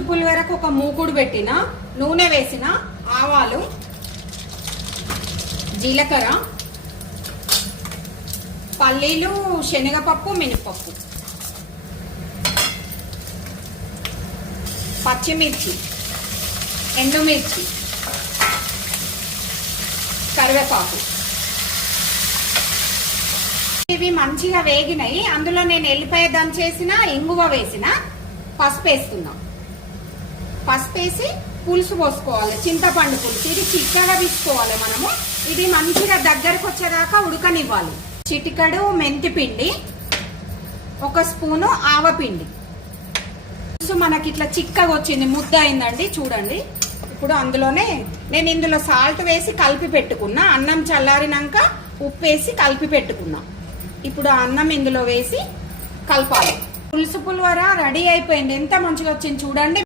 పులిహోరకు ఒక మూకుడు పెట్టిన, నూనె వేసిన, ఆవాలు, జీలకర్ర, పల్లీలు, శనగపప్పు, మినపప్పు, పచ్చిమిర్చి, ఎండుమిర్చి, కరివేపాకు. ఇవి మంచిగా వేగినాయి. అందులో నేను ఎల్లిపాయ దంచేసిన, ఇంగువ వేసిన, పసుపు వేస్తున్నాం. పసుపు వేసి పులుసు పోసుకోవాలి, చింతపండు పులుసు. ఇది చిక్కగా తీసుకోవాలి మనము. ఇది మంచిగా దగ్గరకు వచ్చేదాకా ఉడకనివ్వాలి. చిటికడు మెంతి పిండి, 1 స్పూను ఆవపిండి. పులుసు మనకి ఇట్లా చిక్కగా వచ్చింది, ముద్ద అయిందండి చూడండి. ఇప్పుడు అందులోనే నేను ఇందులో సాల్ట్ వేసి కలిపి పెట్టుకున్నా. అన్నం చల్లారినాక ఉప్పు వేసి కలిపి పెట్టుకున్నా. ఇప్పుడు ఆ అన్నం ఇందులో వేసి కలపాలి. పులుసు పులిహోర రెడీ అయిపోయింది. ఎంత మంచిగా వచ్చింది చూడండి.